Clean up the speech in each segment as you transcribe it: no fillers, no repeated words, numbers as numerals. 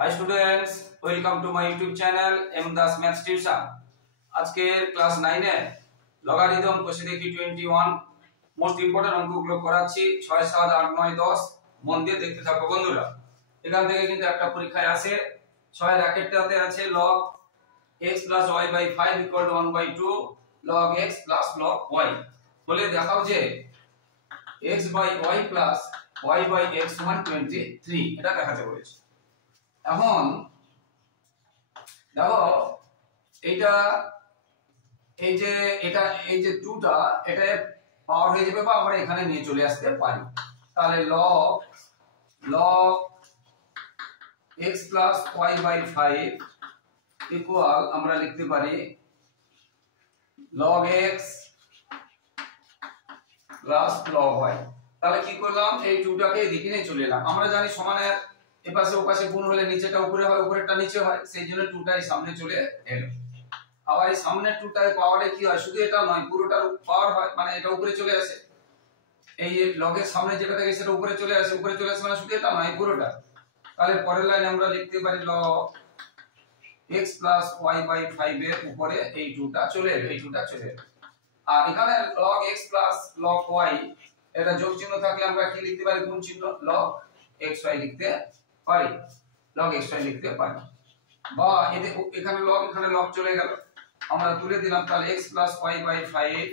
Hi students, welcome to my YouTube channel M Das Maths Tuition। আজকের class 9 এ logarithm কোষে দেখি 21 most important অঙ্কগুলো করাচ্ছি 6 7 8 9 10 মন দিয়ে দেখতে থাকো বন্ধুরা। এখান থেকে কিন্তু একটা পরীক্ষায় আসে 6 এর রাকেটটাতে আছে log x + y/5 = 1/2 log x + log y। বলে দেখাও যে x/y + y/x = 23 এটা দেখাতে বলেছে। এখন দেখো এইটা এই যে 2টা এটা পাওয়ার হয়ে যাবে বা আমরা এখানে নিয়ে চলে আসতে পারি। তাহলে log x + y/5 ইকুয়াল আমরা লিখতে পারি log x + log y। তাহলে কি করলাম, এই 2টাকে এদিকে নিয়ে চলে এলাম। আমরা জানি সমানের এপাশে ওপাশে গুণ হলে নিচেটা উপরে হয়, উপরেরটা নিচে হয়, সেই জন্য 2টাই সামনে চলে এলো। আবার এই সামনের 2টায় পাওয়ারে কি হয়, শুধু এটা নয় পুরোটার পাওয়ার হয়, মানে এটা উপরে চলে আসে। এই লগ এর সামনে যেটা থাকে সেটা উপরে চলে আসে, উপরে চলে আসে মানে শুধু এটা নয় পুরোটা। তাহলে পরের লাইনে আমরা লিখতে পারি log x + y/5 এর উপরে এই 2টা চলে এলো, এই 2টা চলে এলো। আর এখানে log x + log y এটা যোগ চিহ্ন থাকলে আমরা কি লিখতে পারি, গুণ চিহ্ন log xy লিখতে পারি, log xy লিখতে পারি। বা এখানে log চলে গেল, আমরা তুলে দিলাম। তাহলে x + y/5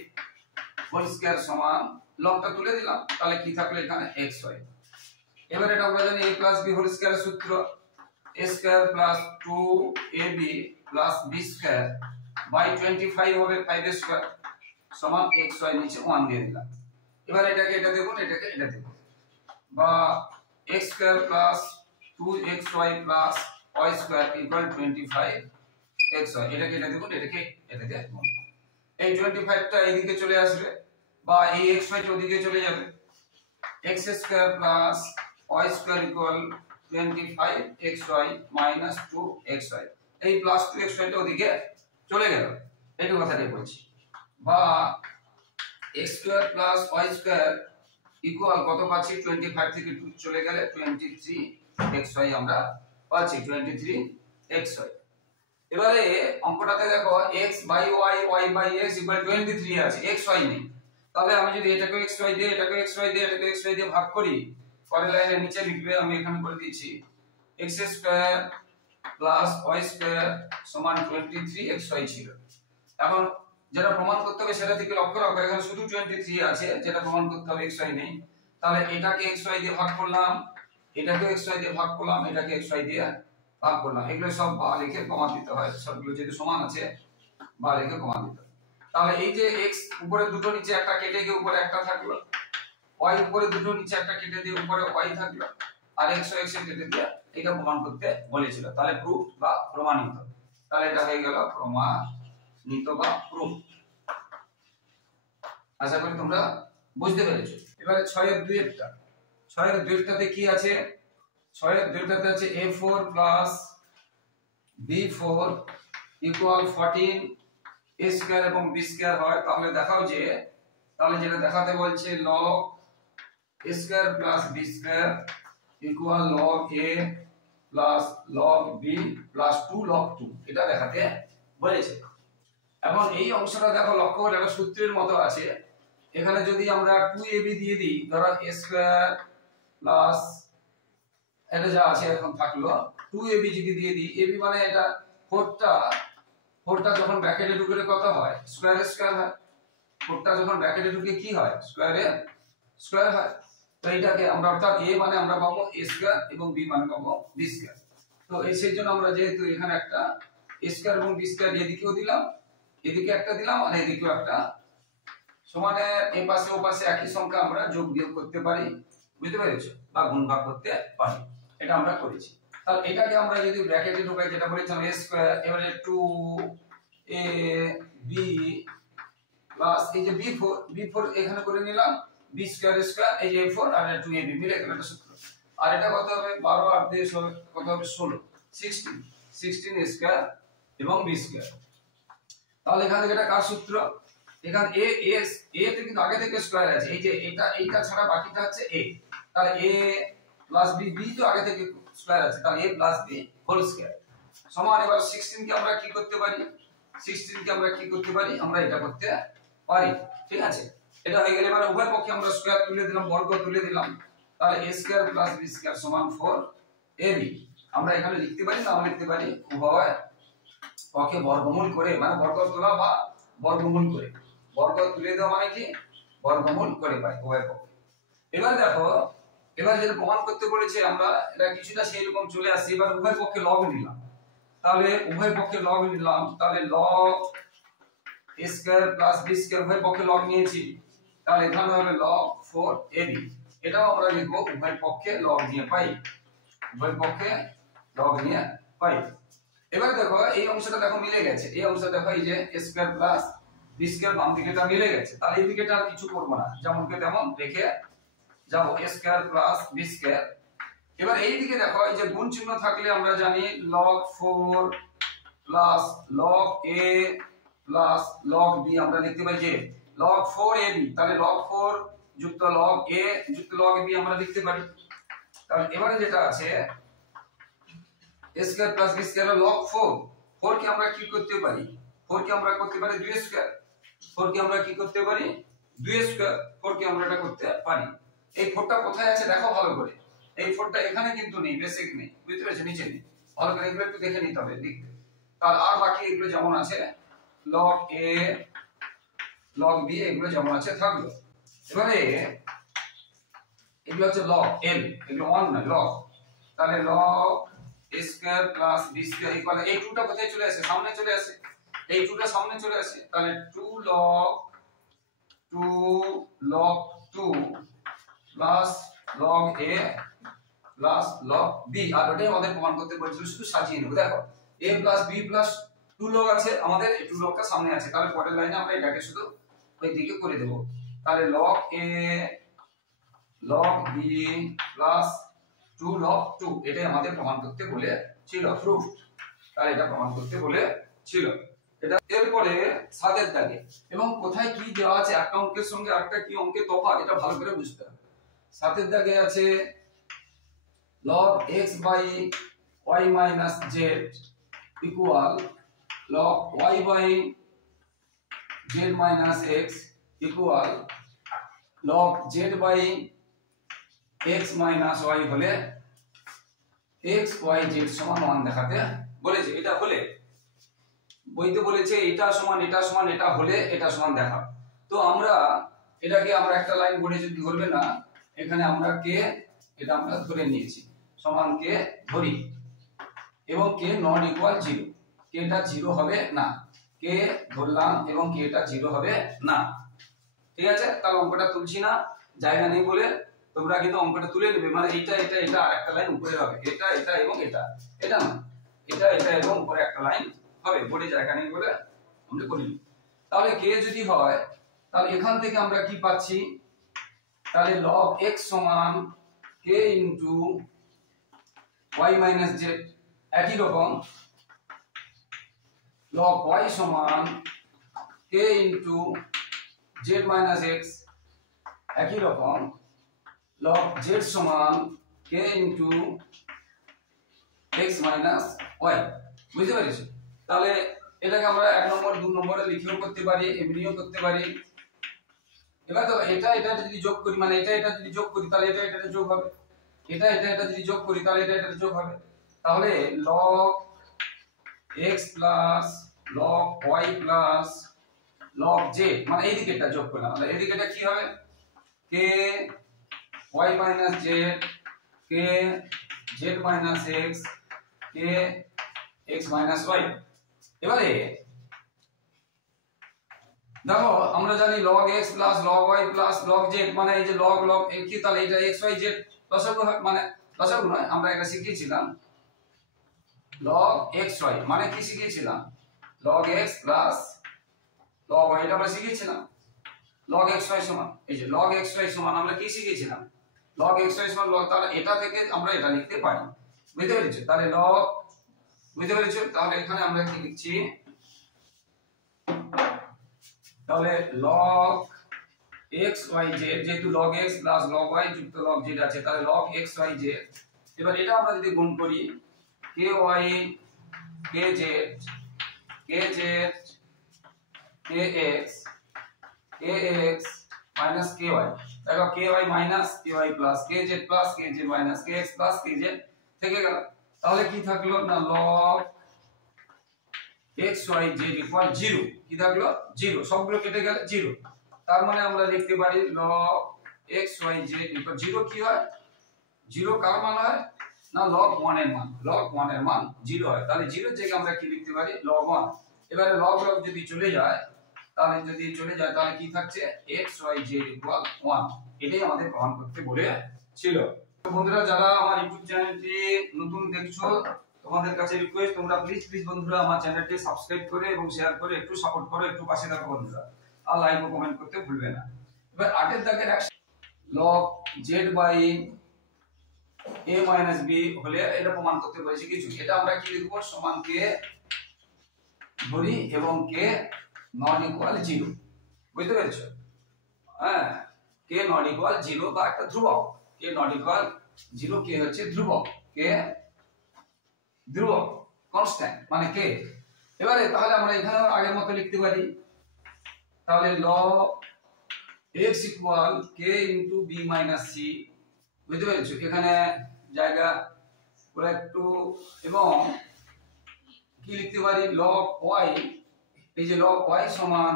হোল স্কয়ার সমান লগটা তুলে দিলাম, তাহলে কি থাকলো এখানে xy। এবারে এটা আমরা জানি a + b হোল স্কয়ারের সূত্র a² + 2ab + b² বাই 25 হবে 5 স্কয়ার সমান xy নিচে 1 দিয়ে দিলাম। এবার এটাকে এটা দেব, এটাকে এটা দেব, বা x² + 2xy + y² = 25xy। এটাকে এটা দেব, এটাকে এটা দেব। এই 25টা এদিকে চলে আসবে বা এই xy টা ওদিকে চলে যাবে। x² + y² = 25xy - 2xy। এই +2xy টা ওদিকে চলে গেল, এইটা কথাটাই বলছি। বা x² + y² ইকুয়াল কত পাচ্ছি, 25 থেকে 2 চলে গেলে 23xy আমরা পাচ্ছি 23xy। এবারে অঙ্কটাতে দেখো x/y y/x = 23 আছে, xy নেই। তাহলে আমি যদি এটাকে xy দিয়ে এটাকে xy দিয়ে এটাকে xy দিয়ে ভাগ করি, পরের লাইনের নিচে লিখবে, আমি এখানে করে দিচ্ছি x² + y² = 23xy ছিল। এখন যেটা প্রমাণ করতে হবে সেটা থেকে লক্ষ্য রাখো, এখানে শুধু 23 আছে, যেটা প্রমাণ করতে হবে xy নেই। তাহলে এটাকে xy দিয়ে ভাগ করলাম, এটাকে xy দিয়ে ভাগ করলাম, এটাকে xy দিয়ে ভাগ করলাম। এগুলো সব বা লিখে কমা দিতে হয়, সবগুলো যেহেতু সমান আছে বা লিখে কমা দিতে হয়। তাহলে এই যে x উপরে দুটো নিচে একটা কেটে গিয়ে উপরে একটা থাকলো, y উপরে দুটো নিচে একটা কেটে দিয়ে উপরে y থাকলো, আর x এ কেটে দিয়ে এটা প্রমাণ করতে বলেছিল। তাহলে প্রুফ বা প্রমাণিত। তাহলে এটা হয়ে গেল প্রমাণিত বা প্রুফ। আশা করি তোমরা বুঝতে পেরেছো। এবারে 6 এর 2 6 এর 2টাতে কি আছে, 6 এর 2টাতে আছে a4 + b4 = 14 a² এবং b² হয়। তাহলে দেখাও যে, তাহলে যেটা দেখাতে বলছে log a² + b² = log a + log b + 2 log 2 এটা দেখাতে বলেছে। এখন এই অংশটা দেখো লক্ষ্য করে, একটা সূত্রের মতো আছে। এখানে যদি আমরা 2ab দিয়ে দিই, ধরো a² প্লাস এটা যা আছে এখন থাকলো 2ab যদি দিয়ে দিই, ab মানে এটা 4টা যখন ব্র্যাকেটে ঢুকলে কত হয়, স্কয়ার হয়। 4টা যখন ব্র্যাকেটে ঢুকে কি হয়, স্কয়ার হয়। তো এইটাকে আমরা অর্থাৎ a মানে আমরা পাবো a² এবং b মানে পাবো b²। তো সেই জন্য আমরা যেহেতু এখানে একটা a² এবং b² এদিকেও দিলাম, এদিকে একটা দিলাম, আর এদিকেও একটা, সমানে এই পাশে ও পাশে একই সংখ্যা আমরা যোগ বিয়োগ করতে পারি, বুঝতে পেরেছো, বা গুণ ভাগ করতে পারি। এটা আমরা করেছি। তাহলে এটাকে আমরা যদি ব্র্যাকেটে ঢোকাই, যেটা বলেছিলাম a², এবারে 2ab প্লাস এই যে b4 এখানে করে নিলাম, b² এই যে a4 আর 2ab মিলে গেল একটা সূত্র। আর এটা কত হবে, 12 আর 2 কত হবে 16, 16 a² এবং b²। তাহলে এখান থেকে এটা কার সূত্র, এখানে a তে কিন্তু আগে থেকে স্কয়ার আছে, এই যে এইটা ছাড়া বাকিটা হচ্ছে a। তাহলে a + b তো আগে থেকে স্কয়ার আছে, তাহলে a plus b whole square সমান। এবার 16 কে আমরা কি করতে পারি, 16 কে আমরা কি করতে পারি, আমরা এটা করতে পারি। ঠিক আছে, এটা হয়ে গেল। এবার উভয় পক্ষে আমরা স্কয়ার তুলে দিলাম, বর্গ তুলে দিলাম, তাহলে a square plus b square সমান 4ab। আমরা এখানে লিখতে পারি না, আমরা লিখতে পারি উভয় পক্ষে বর্গমূল করে, মানে বর্গ তোলা বা বর্গমূল করে, বর্গ তুলে দেওয়া মানে কি বর্গমূল করে পাই উভয় পক্ষে। এবার দেখো, এবার যেটা প্রমাণ করতে বলেছে আমরা, এটা কিছুটা সেই রকম চলে আসছে। এবার উভয় পক্ষে লব নিলাম, তাহলে উভয় পক্ষে লব নিলাম, তাহলে লব a square plus b square উভয় পক্ষে লব নিয়েছি, তাহলে এখানে হবে লব 4ab। এটাও আমরা লিখব উভয় পক্ষে লব নিয়ে পাই, উভয় পক্ষে লব নিয়ে পাই। এবার দেখো এই অংশটা দেখো মিলে গেছে, এই অংশটা দেখো এই যে a square plus b square বাম দিকেটা মিলে গেছে, তাহলে এই দিকেটা আর কিছু করব না, যেমন কে তেমন রেখে যাব a square plus b square. এবার এই দিকে দেখো এই যে গুণ চিহ্ন থাকলে আমরা জানি log 4 plus log a plus log b, আমরা লিখতে পারি যে log 4ab, তাহলে log 4 যুক্ত log a যুক্ত log b আমরা লিখতে পারি। তাহলে এবারে যেটা আছে a square plus b square log 4 কে আমরা কি করতে পারি, 4 কে আমরা করতে পারি 2 স্কয়ার, 4 কে আমরা কি করতে পারি 2 স্কয়ার, 4 কে আমরা এটা করতে পারি। এই 4টা কোথায় আছে দেখো ভালো করে, এই 4টা এখানে কিন্তু নেই, বেসিক নেই, বুঝতে পেরেছো, নিচে নেই, ভালো করে এগুলো একটু দেখে নিতে হবে লিখতে। তার আর বাকি এগুলো যেমন আছে log a log b এগুলো যেমন আছে থাকলো। এবারে এগুলো হচ্ছে log l, এগুলো 1 না log, তাহলে log a square plus b square equal এই 2টা কোথায় চলে আসে, সামনে চলে আসে, এই 2টা সামনে চলে আসে, তাহলে 2 log 2 plus log a plus log b। আর ওটাই আমাদের প্রমাণ করতে বলছিল, শুধু সাজিয়ে নেব। দেখো a plus b plus 2 log আছে, আমাদের এই 2 লগটা সামনে আছে, তাহলে পরের লাইনে আমরা এটাকে শুধু ওই দিকে করে দেব, তাহলে log a log b plus 2 log 2, এটাই আমাদের প্রমাণ করতে বলেছিল, প্রুফ। তাহলে এটা প্রমাণ করতে বলেছিল। এটা এরপরে 7 এর দাগে, এবং কোথায় কি দেওয়া আছে একটা অঙ্কের সঙ্গে আরেকটা কি অঙ্কের তফাৎ, এটা ভালো করে বুঝতে হবে। 7 এর দাগে আছে log x by y minus z equal log y by z minus x equal log z by x minus y হলে x y z সমান 1 দেখাতে বলেছে। এটা হলে বইতে বলেছে এটা সমান এটা সমান এটা হলে এটা সমান দেখা। তো আমরা এটাকে আমরা একটা লাইন বলে যদি ধরবে না, এখানে আমরা কে এটা আমরা ধরে নিয়েছি সমান কে ধরি, এবং কে নট ইকুয়াল 0, কে এটা 0 হবে না, কে ধরলাম এবং কে এটা 0 হবে না। ঠিক আছে, তাহলে অঙ্কটা তুলছি না, জায়গা নেই বলে, তোমরা কিন্তু অঙ্কটা তুলে নেবে, মানে এটা এটা এটা আর একটা লাইন উপরে হবে, এটা এটা এবং এটা, এটা না এটা এটা এবং উপরে একটা লাইন হবে, বোর্ডে জায়গা নেই বলে আমরা করি। তাহলে কে যদি হয়, তাহলে এখান থেকে আমরা কি পাচ্ছি, তাহলে log x সমান k into y minus z, একই রকম log y সমান k into z minus x, একই রকম log z সমান k into x minus y। বুঝতে পেরেছো? তাহলে এটাকে আমরা 1 নম্বর 2 নম্বরে লিখেও করতে পারি, এমনিও করতে পারি। এবার তো এটা এটা যদি যোগ করি, মানে এটা এটা যদি যোগ করি তাহলে এটা এটা যোগ হবে, এটা এটা এটা যদি যোগ করি তাহলে এটা এটা যোগ হবে। তাহলে log x plus log y plus log z, মানে এই দিকেটা যোগ করলাম, তাহলে এই দিকেটা কি হবে k y minus z, k z minus x, k x minus y। এবারে দেখো আমরা জানি log x plus log y plus log z, মানে এই যে log log কি, তাহলে এটা x y z লসাগু, মানে লসাগু নয়, আমরা এটা শিখিয়েছিলাম log x y, মানে কি শিখিয়েছিলাম log x plus log y, এটা আমরা শিখিয়েছিলাম log x y সমান, এই যে log x y সমান আমরা কি শিখিয়েছিলাম log x y সমান log, তাহলে এটা থেকে আমরা এটা লিখতে পারি। বুঝতে পেরেছো? তাহলে log, বুঝতে পেরেছো? তাহলে এখানে আমরা কি লিখছি, তাহলে log x y z, যেহেতু log x plus log y যুক্ত log z আছে, তাহলে log x y z এবার এটা আমরা যদি গুণ করি ky kz kz kx ax minus ky, দেখো ky minus ky plus kz plus kz minus kx plus kz থেকে গেল। তাহলে কি থাকলো না log xyz equal 0, কি থাকলো 0, সবগুলো কেটে গেল 0। তার মানে আমরা লিখতে পারি log xyz equal 0 কি হয় 0 কার মান হয় না log 1 এর মান, log 1 এর মান 0 হয়। তাহলে 0 এর জায়গায় আমরা কি লিখতে পারি log 1। এবারে log যদি চলে যায় তাহলে তাহলে কি থাকছে xyz equal 1, এটাই আমাদের প্রমাণ করতে বলেছিল। তো বন্ধুরা যারা আমার ইউটিউব চ্যানেলটি নতুন দেখছো তোমাদের কাছে রিকোয়েস্ট তোমরা প্লিজ বন্ধুরা আমার চ্যানেলটি সাবস্ক্রাইব করে এবং শেয়ার করে একটু সাপোর্ট করো, একটু পাশে থাকো বন্ধুরা, আর লাইক ও কমেন্ট করতে ভুলবে না। এবার 8 এর দাগের log z by a minus b হলে এটা প্রমাণ করতে বলেছি কিছু, এটা আমরা কি লিখব সমান k ধরি এবং k নট ইকুয়াল 0, বুঝতে পেরেছো? হ্যাঁ k নট ইকুয়াল 0 বা একটা ধ্রুবক, k নট ইকুয়াল 0, k হচ্ছে ধ্রুবক, k ধ্রুবক কনস্ট্যান্ট মানে k। এবারে তাহলে আমরা এখানে আগের মতো লিখতে পারি, তাহলে log x equal k into b minus c, বুঝতে পেরেছো? এখানে জায়গা পুরো একটু, এবং কি লিখতে পারি log y, এই যে log y সমান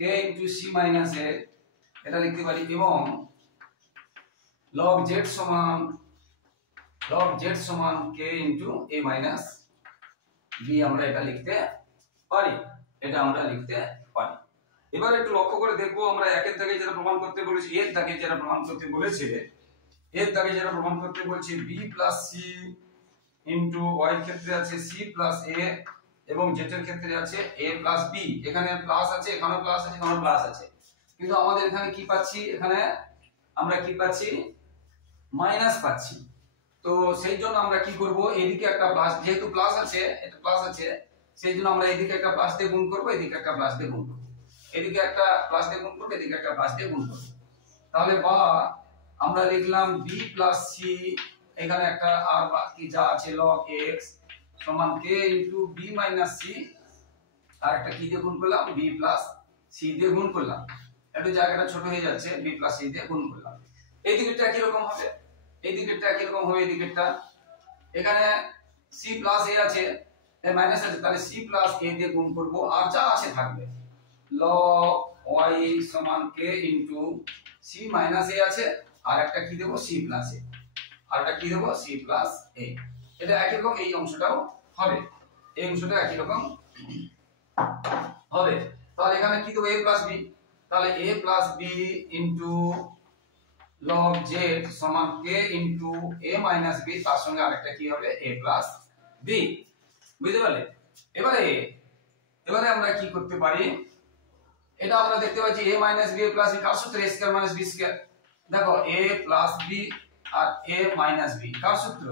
k into c minus a, এটা লিখতে পারি, এবং log z সমান k into a minus b, আমরা এটা লিখতে পারি, এটা আমরা লিখতে পারি। এবার একটু লক্ষ্য করে দেখবো আমরা একের দাগে যেটা প্রমাণ করতে বলেছি, এর দাগে যেটা প্রমাণ করতে বলেছে, এর দাগে যেটা প্রমাণ করতে বলছি b plus c into y এর ক্ষেত্রে আছে c প্লাস a এবং z এর ক্ষেত্রে আছে a প্লাস b। এখানে প্লাস আছে, এখানে প্লাস আছে, এখানে প্লাস আছে, কিন্তু আমাদের এখানে কি পাচ্ছি, এখানে আমরা কি পাচ্ছি মাইনাস পাচ্ছি। তো সেই জন্য আমরা কি করব, এদিকে একটা প্লাস, যেহেতু প্লাস আছে, এটা প্লাস আছে, সেই জন্য আমরা এদিকে একটা প্লাস দিয়ে গুণ করব, এদিকে একটা প্লাস দিয়ে গুণ করব, এদিকে একটা প্লাস দিয়ে গুণ করব, এদিকে একটা প্লাস দিয়ে গুণ করব। তাহলে বা আমরা লিখলাম b প্লাস c, এখানে একটা আর বাকি যা আছে log x সমান k into b minus c, আর একটা কি দিয়ে গুণ করলাম b প্লাস c দিয়ে গুণ করলাম, একটু জায়গাটা ছোট হয়ে যাচ্ছে, b প্লাস c দিয়ে গুণ করলাম। এই দিকেরটা কি রকম হবে, এই দিকেরটা কি রকম হবে, এই দিকেরটা এখানে c প্লাস a আছে, এর মাইনাস আছে, তাহলে c প্লাস a দিয়ে গুণ করব, আর যা আছে থাকবে log y সমান k into c minus a আছে, আর একটা কি দেব c প্লাস a, আর একটা কি দেব c প্লাস a, এটা একই রকম এই অংশটাও হবে, এই অংশটা একই রকম হবে। তাহলে এখানে কি দেব a প্লাস b, তাহলে a plus b into log z সমান k into a minus b, তার সঙ্গে আরেকটা কি হবে a প্লাস b, বুঝতে পারলে? এবারে আমরা কি করতে পারি, এটা আমরা দেখতে পাচ্ছি a minus b plus b কার সূত্র, a square minus b square. দেখো a প্লাস b আর a মাইনাস b কার সূত্র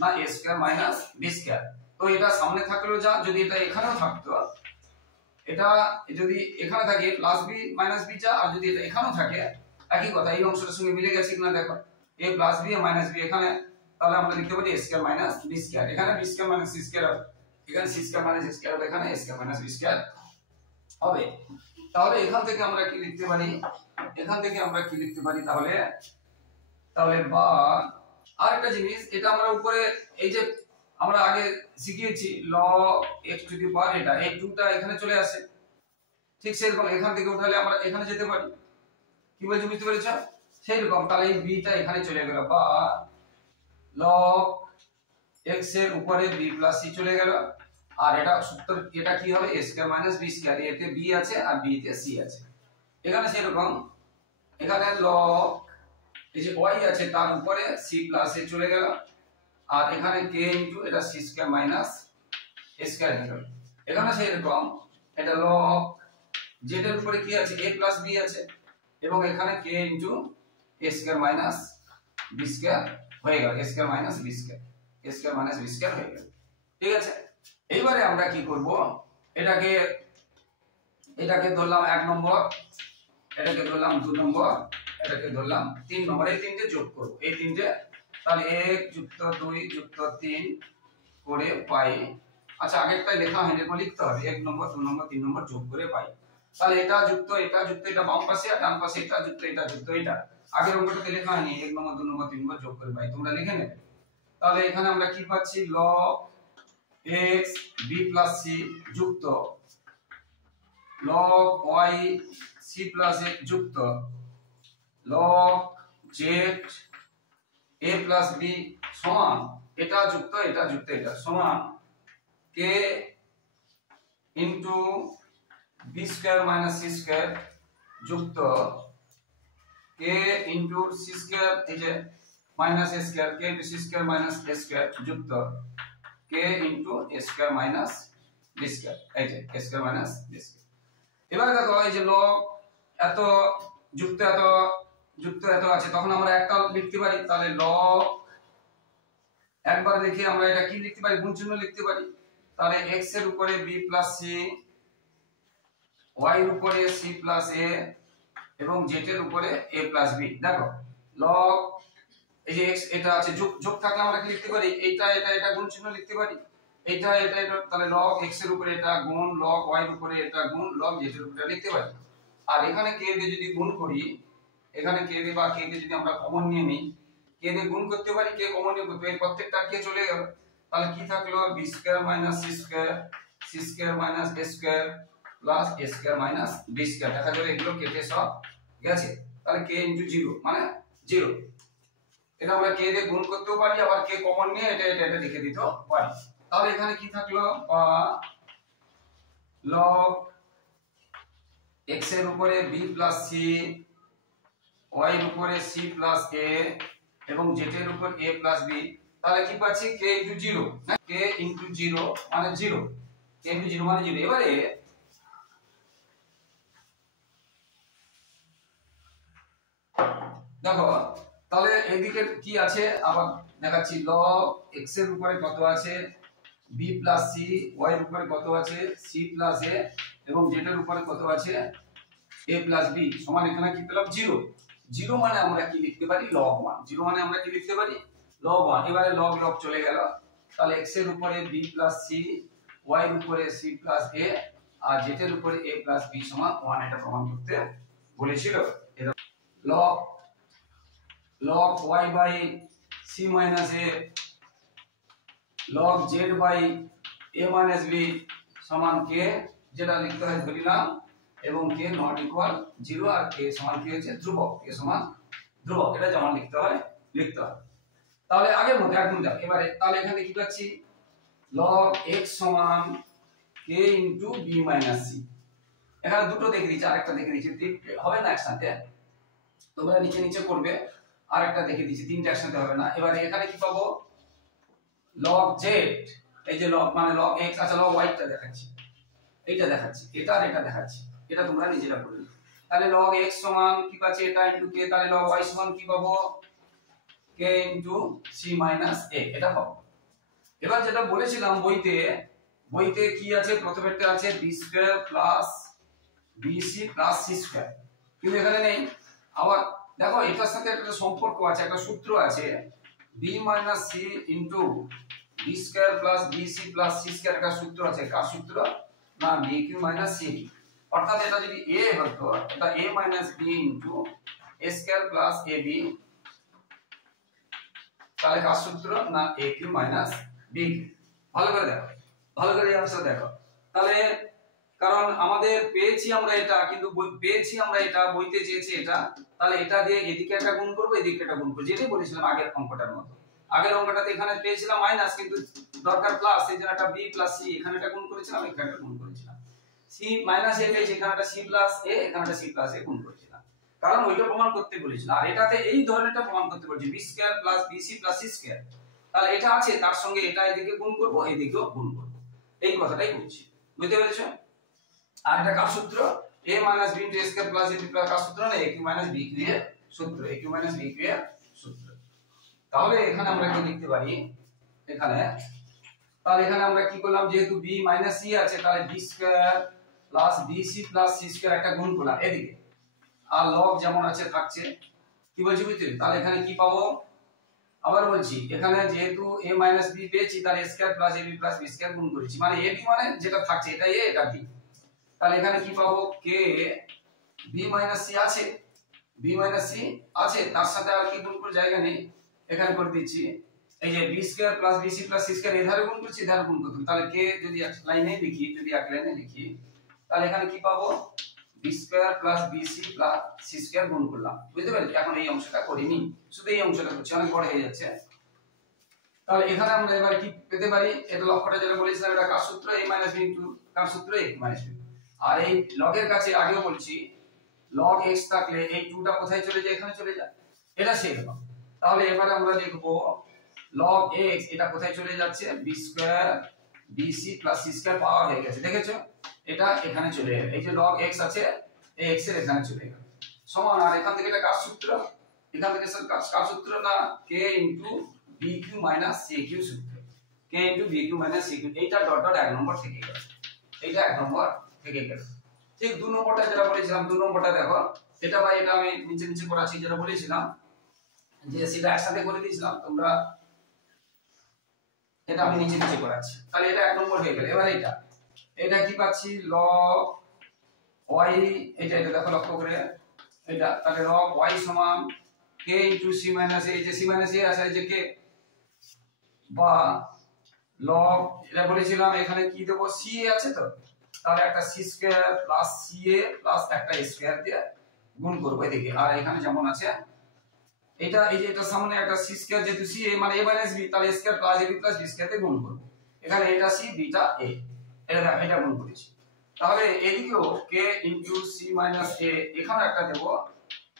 না a square minus b square. তো এটা সামনে থাকলো যা, যদি এটা এখানেও থাকতো, এটা যদি এখানে থাকে প্লাস b মাইনাস b যা, আর যদি এটা এখানেও থাকে একই কথা, এই অংশটার সঙ্গে মিলে গেছে কিনা দেখো, a প্লাস b আর মাইনাস b এখানে, তাহলে আমরা লিখতে পারি a square minus b square, এখানে b square minus c square, এখানে c square minus c square, এখানে a square minus b square হবে। তাহলে এখান থেকে আমরা কি লিখতে পারি, এখান থেকে আমরা কি লিখতে পারি, তাহলে বা আরেকটা জিনিস, এটা আমরা উপরে এই যে আমরা আগে শিখিয়েছি log x টু দি পাওয়ার, এটা এই 2টা এখানে চলে আসে, ঠিক সেরকম এখান থেকে উঠালে আমরা এখানে যেতে পারি, কি বলছি বুঝতে পেরেছো? সেই রকম তাহলে এই b টা এখানে চলে গেল, বা log x এর উপরে b প্লাস c চলে গেল, আর এটা সূত্র, এটা কি হবে a square minus b square, এতে b আছে আর b তে c আছে। এখানে সেরকম, এখানে log এই যে y আছে তার উপরে c প্লাস a চলে গেল, আর এখানে k ইনটু এটা c square minus a square হয়ে গেল। এখানে সেরকম এটা log z এর উপরে কি আছে a প্লাস b আছে, এবং এখানে k into a square minus b square হয়ে গেল, a square minus b square, a square minus b square হয়ে গেল। ঠিক আছে, এইবারে আমরা কি করব, এটাকে ধরলাম 1 নম্বর, এটাকে ধরলাম 2 নম্বর, এটাকে ধরলাম 3 নম্বর, এই তিনটে যোগ করব, এই তিনটে তাহলে 1 যুক্ত 2 যুক্ত 3 করে পাই। আচ্ছা আগেরটা লেখা হয়নি, এরপর লিখতে হবে 1 নম্বর 2 নম্বর 3 নম্বর যোগ করে পাই। তাহলে এটা যুক্ত এটা বাম পাশে, আর ডান পাশে এটা যুক্ত এটা। আগের অঙ্কটাতে লেখা হয়নি 1 নম্বর 2 নম্বর 3 নম্বর যোগ করে পাই, তোমরা লিখে নেবে। তাহলে এখানে আমরা কি পাচ্ছি, log x b plus c যুক্ত log y c plus x যুক্ত log z a plus b সমান এটা যুক্ত এটা সমান k into b square minus c square যুক্ত k into c square এই যে minus a square, k into c square minus a square যুক্ত k into a square minus b square, এই যে a square minus b square। এবার দেখো এই যে log এত যুক্ত এত আছে, তখন আমরা একটা লিখতে পারি। তাহলে log একবার দেখি আমরা এটা কি লিখতে পারি, গুণ চিহ্ন লিখতে পারি। তাহলে x এর উপরে b plus c, y এর উপরে c plus a এবং z এর উপরে a plus b। দেখো log এই যে x এটা আছে, যোগ থাকলে আমরা কি লিখতে পারি, এটা গুণ চিহ্ন লিখতে পারি। এটা তাহলে log x এর উপরে এটা গুণ, log y এর উপরে এটা গুণ, log z এর উপরে লিখতে পারি। আর এখানে k দিয়ে যদি গুণ করি, এখানে k দিয়ে বা k দিয়ে যদি আমরা কমন নিয়ে নিই, k দিয়ে গুণ করতে পারি, k কমন নিয়ে করতে পারি, প্রত্যেকটা k চলে গেল। তাহলে কি থাকলো, b square minus c square, c square minus a square plus a square minus b square. দেখা যাবে এগুলো কেটে সব গেছে। তাহলে k * 0 মানে 0। এটা আমরা k দিয়ে গুণ করতেও পারি, আবার k কমন নিয়ে এটা লিখে দিতেও পারি। তাহলে এখানে কি থাকলো, log x এর উপরে b plus c, y এর উপরে c plus a এবং z এর উপর a plus b। তাহলে কি পাচ্ছি, k * 0, k * 0 মানে 0, k * 0 মানে 0। এবারে দেখো তাহলে এদিকে কি আছে আবার দেখাচ্ছি, log x এর উপরে কত আছে b plus c, y এর উপরে কত আছে c plus a এবং z এর উপরে কত আছে a plus b সমান এখানে কি পেলাম 0 মানে আমরা কি লিখতে পারি, log 1। 0 মানে আমরা কি লিখতে পারি, log 1। এবারে log চলে গেল। তাহলে x এর উপরে b plus c, y এর উপরে c plus a R z এর উপরে a plus b সমান 1, এটা প্রমাণ করতে বলেছিল। log y by c minus a, log z by a minus b সমান k, যেটা লিখতে হয় ধরিলাম, এবং k নট ইকুয়াল 0 আর k সমান কি হচ্ছে ধ্রুবক, k সমান ধ্রুবক, এটা যেমন লিখতে হয়। তাহলে আগের মতো একদম যাক। এবারে তাহলে এখানে কি পাচ্ছি, log x সমান k into b minus c। এখানে দুটো দেখে দিচ্ছি, আরেকটা দেখে দিচ্ছি, হবে না একসাথে, তোমরা নিচে করবে। আরেকটা দেখে দিচ্ছি, তিনটা একসাথে হবে না। এবারে এখানে কি পাবো, log z, এই যে log মানে log x, আচ্ছা log y টা দেখাচ্ছি, এইটা দেখাচ্ছি, এটা আর এটা দেখাচ্ছি, এটা তোমরা নিজেরা করে নিও। তাহলে log x সমান কি পাচ্ছি, এটা ইনটু k, তাহলে log y সমান কি পাবো, k into c minus a, এটা পাবো। এবার যেটা বলেছিলাম বইতে কি আছে, প্রথমেরটা আছে b square plus bc plus c square, কিন্তু এখানে নেই। আবার দেখো এটার সাথে একটা সম্পর্ক আছে, একটা সূত্র আছে, b minus c into b square plus bc plus c square, একটা সূত্র আছে। কার সূত্র, না bq minus c। অর্থাৎ এটা যদি a হতো, এটা a minus b into a square plus ab, তাহলে কার সূত্র, না aq minus bq। ভালো করে দেখো, ভালো করে অংশটা দেখো। তাহলে কারণ আমাদের পেয়েছি আমরা এটা, কিন্তু পেয়েছি আমরা এটা, বইতে চেয়েছি এটা, তাহলে এটা দিয়ে এদিকে একটা গুণ করব, এদিকে একটা গুণ করব, যেটাই বলেছিলাম আগের অঙ্কটার মতো। আগের অঙ্কটাতে এখানে পেয়েছিলাম মাইনাস, কিন্তু দরকার প্লাস, এই জন্য একটা b প্লাস c, এখানে একটা গুণ করেছিলাম, এখানে একটা গুণ করেছিলাম। c মাইনাস a পেয়েছি, এখানে একটা c প্লাস a, এখানে একটা c প্লাস a গুণ করেছিলাম, কারণ ওইটা প্রমাণ করতে বলেছিল। আর এটাতে এই ধরনেরটা প্রমাণ করতে বলছি, b square plus bc plus c square. তাহলে এটা আছে, তার সঙ্গে এটা এদিকে গুণ করব, এদিকেও গুণ করব, এই কথাটাই বলছি, বুঝতে পেরেছো? আর এটা কার সূত্র, a minus b into a square plus b plus কার সূত্র, না aq minus bq এর সূত্র, aq minus bq এর সূত্র। তাহলে এখানে আমরা কি লিখতে পারি, এখানে তাহলে এখানে আমরা কি করলাম, যেহেতু b minus c আছে, তাহলে b square plus bc plus c square একটা গুণ করলাম এদিকে, আর log যেমন আছে থাকছে। কি বলছি বুঝতে? তাহলে এখানে কি পাবো, আবার বলছি এখানে যেহেতু a মাইনাস b পেয়েছি তাহলে a square plus ab plus b square গুণ করেছি মানে ab মানে যেটা থাকছে এটা a এটা b তাহলে এখানে কি পাবো k b মাইনাস c আছে b মাইনাস c আছে তার সাথে আর কি গুণ করে জায়গা নেই এখানে করে দিচ্ছি এই যে b square plus bc plus c square এধারে গুণ করছি এধারে গুণ করতে তাহলে k যদি এক লাইনে লিখি যদি এক লাইনে লিখি তাহলে এখানে কি পাবো b square plus bc plus c square গুণ করলাম বুঝতে পারলে এখন এই অংশটা করিনি শুধু এই অংশটা করছি অনেক বড় হয়ে যাচ্ছে তাহলে এখানে আমরা এবার কি পেতে পারি এটা লক্ষটা যেটা বলেছিলাম এটা কার সূত্র a b ইনটু কার সূত্র a b আর এই লগের কাছে আগেও বলছি log x থাকলে এই 2টা কোথায় চলে যায় এখানে চলে যায় এটা সেরকম তাহলে এবারে আমরা লিখব log x এটা কোথায় চলে যাচ্ছে b square bc plus c square power হয়ে গেছে দেখেছো এটা এখানে চলে যাবে এই যে log x আছে এই x এর এখানে চলে গেল সমান আর এখান থেকে এটা কার সূত্র এখান থেকে স্যার কার সূত্র না k bq cq সূত্র k bq cq এইটা ডট ডট এক নম্বর থেকে গেল এইটা এক নম্বর থেকে গেল ঠিক দুই নম্বরটা যেটা বলেছিলাম দুই নম্বরটা দেখো এটা ভাই এটা আমি নিচে নিচে করাচ্ছি যেটা বলেছিলাম যে সেটা একসাথে করে দিয়েছিলাম তোমরা এটা আমি নিচে নিচে করাচ্ছি তাহলে এটা এক নম্বর হয়ে গেল এবার এটা কি পাচ্ছি log y এটা দেখো লক্ষ্য করে এটা তাহলে log y সমান k c a এই যে c a আছে এই যে k বা log এটা বলেছিলাম এখানে কি দেব c আছে তো তাহলে একটা c square plus ca plus একটা স্কয়ার দিয়ে গুণ করব এদিকে আর এখানে যেমন আছে এটা এই যে এটা সামনে একটা c স্কয়ার যেহেতু c a মানে a মাইনাস b তাহলে square plus ab plus b square দিয়ে গুণ করব এখানে এটা c বিটা a এটা গুণ করেছি তাহলে এদিকেও k c a এখানে একটা দেব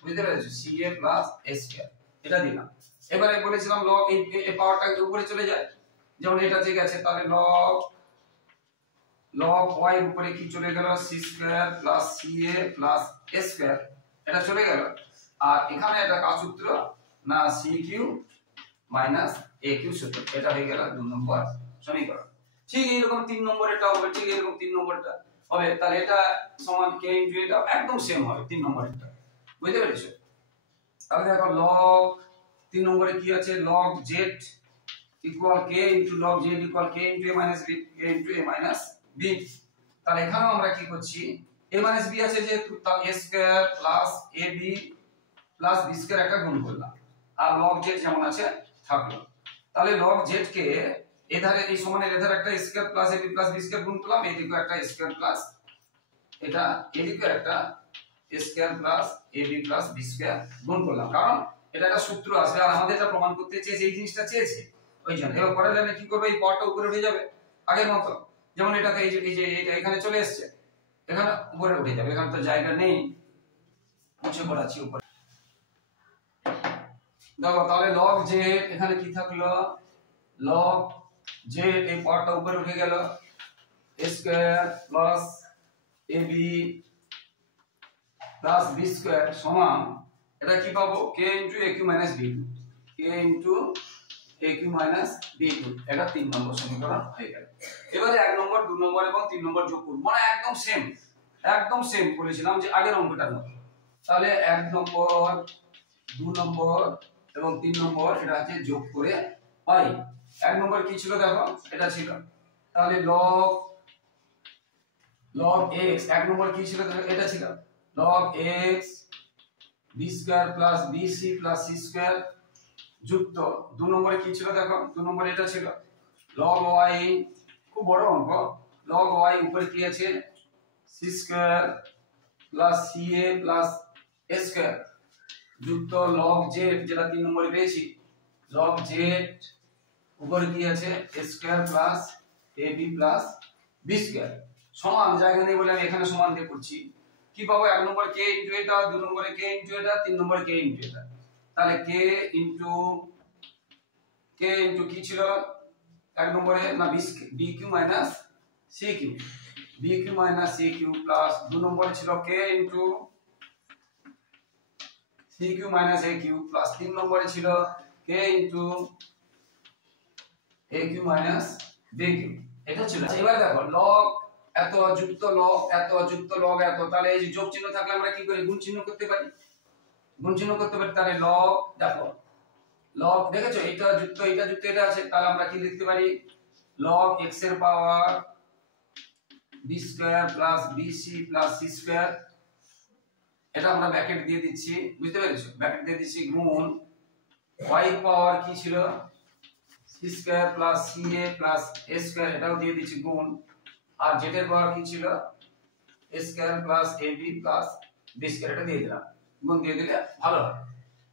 বুঝতে পেরেছো ca প্লাস a স্কয়ার এটা দিলাম এবারে বলেছিলাম log এই পাওয়ারটা উপরে চলে যায় যেমন এটা ঠিক আছে তাহলে log y এর উপরে কি চলে গেল c square plus ca plus a square এটা চলে গেল আর এখানে এটা কার সূত্র না cq মাইনাস aq সূত্র এটা হয়ে গেল 2 নম্বর সমীকরণ ঠিক এরকম 3 নম্বর এটা হবে ঠিক এরকম 3 নম্বরটা হবে তাহলে এটা সমান k এটা একদম সেম হবে 3 নম্বরটা বুঝতে পেরেছো তাহলে দেখো log 3 নম্বরে কি আছে log z equal k into log z equal k into a minus b k into a minus b তাহলে এখানেও আমরা কি করছি a minus b আছে যে তাহলে a square plus ab plus b square একটা গুণ করলাম আর log z যেমন আছে থাকলো তাহলে log z কে এধারে এই সমানের এধারে একটা square plus ab plus b square গুণ করলাম এদিকে একটা স্কয়ার প্লাস এটা এদিকে একটা square plus ab plus b square গুণ করলাম কারণ এটা একটা সূত্র আছে আর আমাদের এটা প্রমাণ করতে চেয়েছে এই জিনিসটা চেয়েছে ওই জন্য এবার পরের লাইনে কি করবে এই পাওয়ারটা উপরে উঠে যাবে আগের মতো যেমন এটাতে এই যে এটা এখানে চলে এসেছে এখানে উপরে উঠে যাবে এখানে তো জায়গা নেই মুছে পড়াচ্ছি উপরে দেখো তাহলে log z এখানে কি থাকলো log z এই পাওয়ারটা উপরে উঠে গেল a square plus ab plus b square সমান এটা কি পাবো k aq b k aq b এটা 3 নম্বর সমীকরণ হয়ে গেল এবারে 1 নম্বর 2 নম্বর এবং 3 নম্বর যোগ করব মানে একদম সেম বলেছিলাম যে আগের অঙ্কটার মতো তাহলে 1 নম্বর 2 নম্বর এবং 3 নম্বর এটা আছে যোগ করে পাই 1 নম্বর কি ছিল দেখো এটা ছিল তাহলে log x 1 নম্বর কি ছিল এটা ছিল log x b square plus bc plus c square যুক্ত 2 নম্বরে কি ছিল দেখো 2 নম্বরে এটা ছিল log y খুব বড় অঙ্ক log y উপরে কি আছে c square plus ca plus a square যুক্ত log z যেটা 3 নম্বরে পেয়েছি log z উপরে কি আছে a square plus ab plus b square সমান জায়গা নেই বলে আমি এখানে সমান দিয়ে করছি কি পাবো 1 নম্বর k ইনটু এটা 2 নম্বরে k ইনটু এটা 3 নম্বরে k ইনটু এটা তাহলে k ইনটু কি ছিল 1 নম্বরে না bq minus cq bq minus cq plus 2 নম্বরে ছিল k into cq minus aq plus 3 নম্বরে ছিল k into aq minus bq এটা ছিল এবার দেখো log এত যুক্ত log এত যুক্ত log এত তাহলে এই যে যোগ চিহ্ন থাকলে আমরা কি করি গুণ চিহ্ন করতে পারি তাহলে log দেখো লগ দেখেছো এটা যুক্ত এটা আছে, তাহলে আমরা কি লিখতে পারি log x এর পাওয়ার b square plus bc plus c square, এটা আমরা ব্র্যাকেট দিয়ে দিচ্ছি, বুঝতে পেরেছো, ব্র্যাকেট দিয়ে দিচ্ছি, গুণ y পাওয়ার কি ছিল c square plus ca plus a square, এটাও দিয়ে দিচ্ছি গুণ, আর z এর পাওয়ার কি ছিল a square plus ab plus b square, এটা দিয়ে দিলাম, গুণ দিয়ে দিলে ভালো হয়।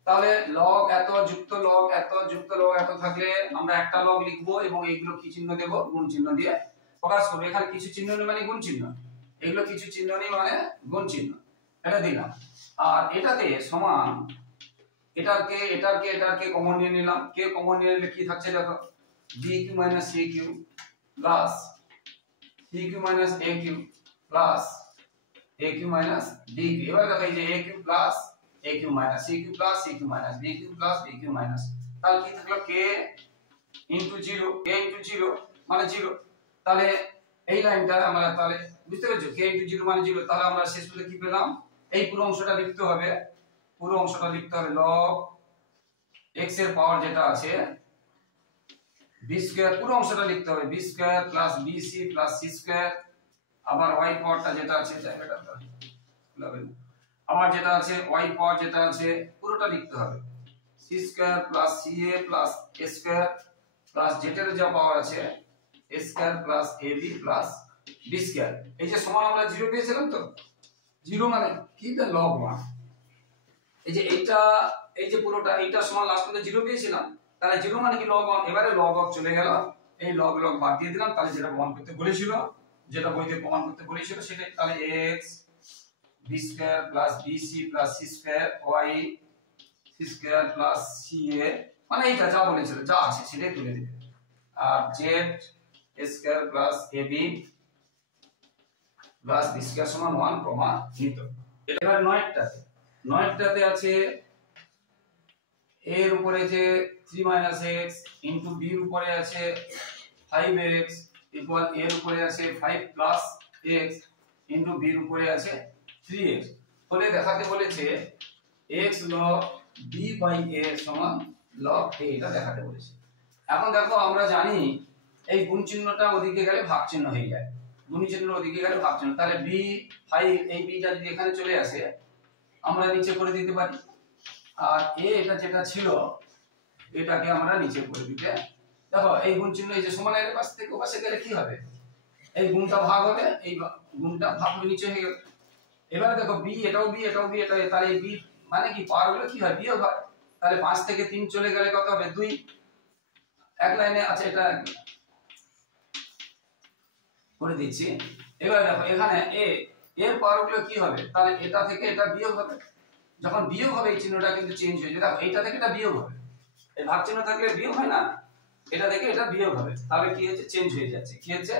তাহলে log এত যুক্ত log এত যুক্ত log এত থাকলে আমরা একটা log লিখবো এবং এইগুলো কি চিহ্ন দেব, গুণ চিহ্ন দিয়ে প্রকাশ করব। এখানে কিছু চিহ্ন নেই মানে গুণ চিহ্ন, এগুলো কিছু চিহ্ন নেই মানে গুণ চিহ্ন, এটা দিলাম। আর এটাতে সমান এটারকে কমন নিয়ে নিলাম, কে কমন নিয়ে নিলে কি থাকছে দেখো, bq minus cq plus cq minus aq plus aq minus dq। এবার দেখো এই যে aq plus aq minus cq plus cq minus dq plus dq minus, তাহলে কি থাকলো k into 0, k into 0 মানে 0। তাহলে এই লাইনটা আমরা তাহলে বুঝতে পেরেছো, k into 0 মানে 0। তাহলে আমরা শেষ পর্যন্ত কি পেলাম, এই পুরো অংশটা লিখতে হবে, পুরো অংশটা লিখতে হবে log x এর পাওয়ার যেটা আছে b স্কয়ার, পুরো অংশটা লিখতে হবে b square plus bc plus c square, আবার y পাওয়ারটা যেটা আছে জায়গাটা লাগবে, আবার যেটা আছে y পাওয়ার যেটা আছে পুরোটা লিখতে হবে c square plus ca plus a square plus z এর যা পাওয়ার আছে a square plus ab plus b square. এই যে সমান আমরা 0 পেয়েছিলাম, তো 0 মানে কি, এটা log 1। এই যে এইটা, এই যে পুরোটা এইটা সমান লাস্ট পর্যন্ত 0 পেয়েছিলাম, তাহলে 0 মানে কি log 1। এবারে log অফ চলে গেল, এই log বাদ দিয়ে দিলাম, তাহলে যেটা প্রমাণ করতে বলেছিল, যেটা বইতে প্রমাণ করতে বলেছিল সেটাই, তাহলে x b square plus bc plus c square y c square plus ca, মানে এইটা যা বলেছিল যা আছে সেটাই তুলে দিবে, আর z a square plus ab plus b square সমান 1 প্রমাণিত। এবার 9টাতে আছে a এর উপরে যে 3 - x ইনটু b এর উপরে আছে 5x ইকুয়াল a এর উপরে আছে 5 x ইনটু b এর উপরে আছে 3x, বলে দেখাতে বলেছে x log b by a সমান log a, এটা দেখাতে বলেছে। এখন দেখো আমরা জানি এই গুণ চিহ্নটা ওদিকে গেলে ভাগ চিহ্ন হয়ে যায়, গুণ চিহ্ন ওদিকে গেলে ভাগ চিহ্ন, তাহলে b 5, এই bটা যদি এখানে চলে আসে আমরা নিচে করে দিতে পারি, আর a এটা যেটা ছিল এটাকে আমরা নিচে করে দিতে, দেখো এই গুণ চিহ্ন এই যে সমানের পাশ থেকে ওপাশে গেলে কি হবে, এই গুণটা ভাগ হবে, এই গুণটা ভাগ হয়ে নিচে হয়ে গেল। এবারে দেখো b এটাও b এটাও b এটাও, তাহলে এই b মানে কি পাওয়ার গুলো কি হয়, বিয়োগ হয়, তাহলে 5 থেকে 3 চলে গেলে কত হবে 2, এক লাইনে আছে এটা করে দিচ্ছি। এবার দেখো এখানে a এর পাওয়ার গুলো কি হবে, তাহলে এটা থেকে এটা বিয়োগ হবে, যখন বিয়োগ হবে এই চিহ্নটা কিন্তু চেঞ্জ হয়ে যাবে, দেখো এইটা থেকে এটা বিয়োগ হবে, এই ভাগ চিহ্ন থাকলে বিয়োগ হয় না, এটা থেকে এটা বিয়োগ হবে, তাহলে কি হচ্ছে চেঞ্জ হয়ে যাচ্ছে, কি হচ্ছে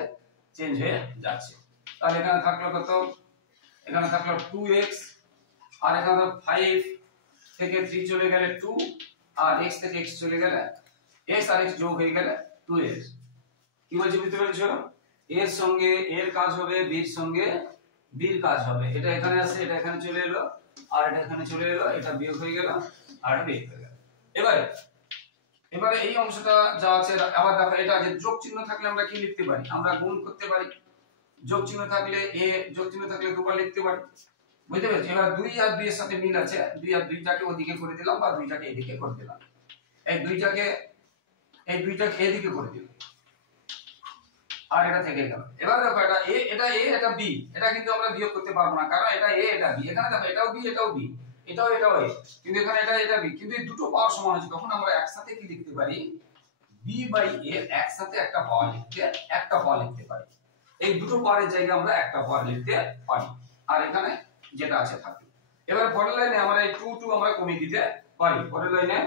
চেঞ্জ হয়ে যাচ্ছে। তাহলে এখানে থাকলো কত, এখানে থাকলো 2x, আর এখানে 5 থেকে 3 চলে গেলে 2, আর x থেকে x চলে গেলে x আর x যোগ হয়ে গেলে 2x। কি বলছি বুঝতে পেরেছো, এর সঙ্গে এর কাজ হবে, b এর সঙ্গে b এর কাজ হবে, এটা এখানে আসে এটা এখানে চলে এলো, আর এটা এখানে চলে এলো, এটা বিয়োগ হয়ে গেল আর এটা বিয়োগ হয়ে গেল। এবারে এই অংশটা যা আছে, আবার দেখো এটা যে যোগ চিহ্ন থাকলে আমরা কি লিখতে পারি, আমরা গুণ করতে পারি, যোগ চিহ্ন থাকলে a, যোগ চিহ্ন থাকলে দুবার লিখতে পারি, বুঝতে পেরেছো। এবার 2 আর 2 এর সাথে মিল আছে, 2 আর 2টাকে ওদিকে করে দিলাম বা 2টাকে এদিকে করে দিলাম, এই 2টাকে এদিকে করে দিলাম, আর এটা থেকে গেল। এবার দেখো এটা a এটা a এটা b, এটা কিন্তু আমরা বিয়োগ করতে পারবো না, কারণ এটা a এটা b, এখানে দেখো এটাও b এটাও b, এটাও a, কিন্তু এখানে এটা b, কিন্তু এই দুটো পাওয়ার সমান আছে, তখন আমরা একসাথে কি লিখতে পারি, b বাই a একসাথে একটা পাওয়ার লিখতে পারি, এই দুটো পাওয়ারের জায়গায় আমরা একটা পাওয়ার লিখতে পারি, আর এখানে যেটা আছে থাকবে। এবার পরের লাইনে আমরা এই 2 আমরা কমিয়ে দিতে পারি, পরের লাইনে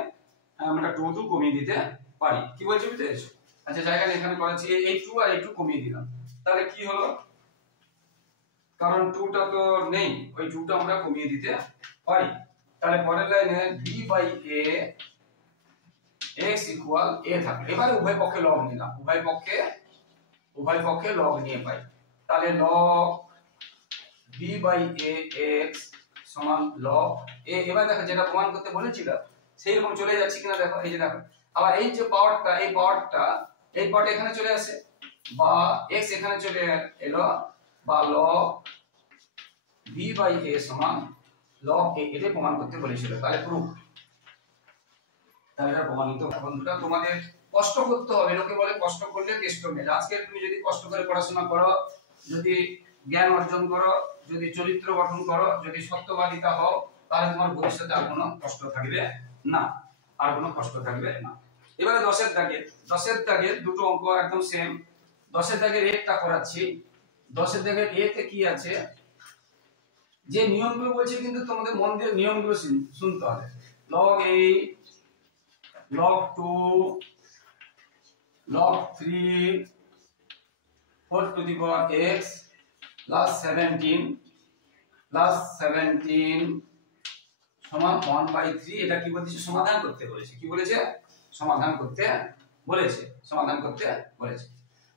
আমরা 2 কমিয়ে দিতে পারি, কি বলছি বুঝতে পেরেছো। আচ্ছা জায়গা এখানে করেছি এই 2 আর এই 2 কমিয়ে দিলাম, তাহলে কি হলো, কারণ 2টা তো নেই, ওই 2টা আমরা কমিয়ে দিতে পারি। তাহলে পরের লাইনে b by a x equal a থাকবে। এবারে উভয় পক্ষে লগ নিলাম, উভয় পক্ষে লগ নিয়ে পাই, তাহলে log b by a x সমান log a। এবার দেখো যেটা প্রমাণ করতে বলেছিল সেই রকম চলে যাচ্ছে কিনা দেখো, এই যে দেখো। আবার এই যে পাওয়ারটা, এই পাওয়ারটা এখানে চলে আসে, বা x এখানে চলে এলো, বা log b বাই a সমান log a, এটা প্রমাণ করতে বলেছিল। তাহলে প্রুফ, তাহলে এটা প্রমাণিত। বন্ধুরা তোমাদের কষ্ট করতে হবে, লোকে বলে কষ্ট করলে কেষ্ট মেলে। আজকে তুমি যদি কষ্ট করে পড়াশোনা করো, যদি জ্ঞান অর্জন করো, যদি চরিত্র গঠন করো, যদি সত্যবাদিতা হও, তাহলে তোমার ভবিষ্যতে আর কোনো কষ্ট থাকবে না, আর কোনো কষ্ট থাকবে না। এবারে 10 এর দাগের দুটো অঙ্ক একদম সেম। 10 এর দাগের একটা করাচ্ছি। 10 এর দাগের এ তে কি আছে, যে নিয়মগুলো বলছে কিন্তু তোমাদের মন দিয়ে নিয়মগুলো শুনতে হবে। log a, log 2, log 3, 4 to the power x plus 17 সমান 1/3। এটা কি বলছে, সমাধান করতে বলেছে। কি বলেছে, সমাধান করতে বলেছে, সমাধান করতে বলেছে।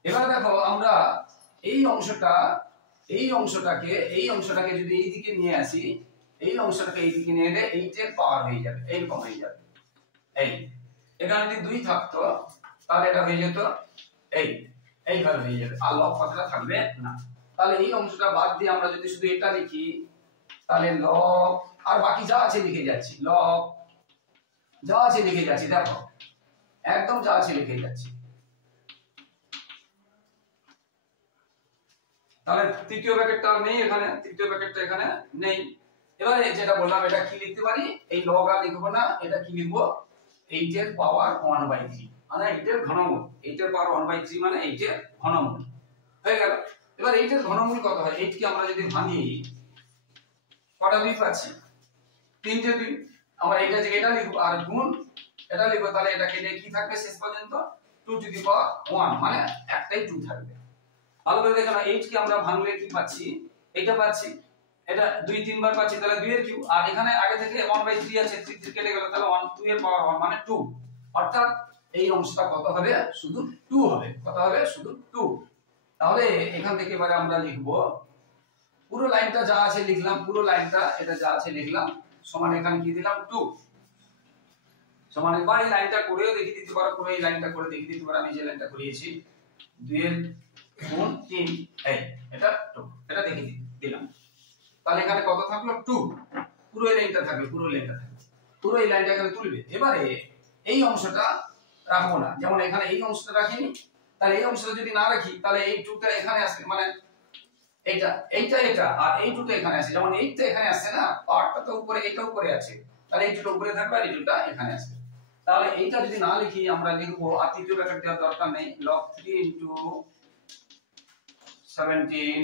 এবার দেখো আমরা এই অংশটাকে যদি এই দিকে নিয়ে আসি, এই অংশটাকে এই দিকে নিয়ে এলে 8 এর পাওয়ার হয়ে যাবে, এইরকম হয়ে যাবে। এই এখানে যদি 2 থাকতো তাহলে এটা হয়ে যেত এইভাবে হয়ে যাবে, আর লব কথাটা থাকবে না। তাহলে এই অংশটা বাদ দিয়ে আমরা যদি শুধু এটা লিখি, তাহলে লব, আর বাকি যা আছে লিখে যাচ্ছি, লব যা আছে লিখে যাচ্ছি, দেখো একদম যা আছে লিখে যাচ্ছি। তাহলে তৃতীয় ব্র্যাকেটটা নেই এখানে, তৃতীয় ব্র্যাকেটটা এখানে নেই। এবারে যেটা বললাম, এটা কি লিখতে পারি, এই লগ আর লিখবো না, এটা কি লিখবো, 8 এর পাওয়ার 1/3, মানে 8 এর ঘনমূল। 8 এর পাওয়ার 1/3 মানে 8 এর ঘনমূল হয়ে গেল। এবার 8 এর ঘনমূল কত হয়, 8 কে আমরা যদি ভাঙি কটা দুই পাচ্ছি, 3টে দুই। আমরা এটা যে এটা লিখবো আর গুণ এটা লিখবো, তাহলে এটা কেটে কি থাকবে শেষ পর্যন্ত 2 to the power 1, মানে একটাই 2 থাকবে। ভালো করে দেখো না, 8 কে আমরা ভাঙলে কি পাচ্ছি, এটা পাচ্ছি, এটা 2-3 বার পাচ্ছি, তাহলে 2 এর কিউব। আর এখানে আগে থেকে 1/3 আছে, 3 কেটে গেল, তাহলে 2 এর পাওয়ার 1 মানে 2। অর্থাৎ এই অংশটা কত হবে, শুধু 2 হবে। কত হবে, শুধু 2। তাহলে এখান থেকে এবারে আমরা লিখব, পুরো লাইনটা যা আছে লিখলাম, পুরো লাইনটা এটা যা আছে লিখলাম, সমান এখানে কি দিলাম 2 সমান। বা এই লাইনটা করেও দেখিয়ে দিতে পারো, পুরো এই লাইনটা করে দেখিয়ে দিতে পারো। আমি যে লাইনটা করিয়েছি 2 এর গুণ 3, এই এটা 2, এটা দেখিয়ে দিলাম। তাহলে এখানে কত থাকলো 2, পুরো এই লাইনটা থাকবে, পুরো লাইনটা থাকবে, পুরো এই লাইনটা এখানে তুলবে। এবারে এই অংশটা রাখবো না, যেমন এখানে এই অংশটা রাখিনি, তাহলে এই অংশটা যদি না রাখি, তাহলে এই 2টা এখানে আসবে, মানে এটা আর এই 2টা এখানে আসে। যেমন 8টা এখানে আসছে না, পাওয়ারটা তো উপরে, এটা উপরে আছে, তাহলে এই 2টা উপরে থাকবে আর এই 2টা এখানে আসবে। তাহলে এইটা যদি না লিখি, আমরা লিখবো, আর তৃতীয় ব্র্যাকেট দেওয়ার দরকার নেই, log 3 * 17।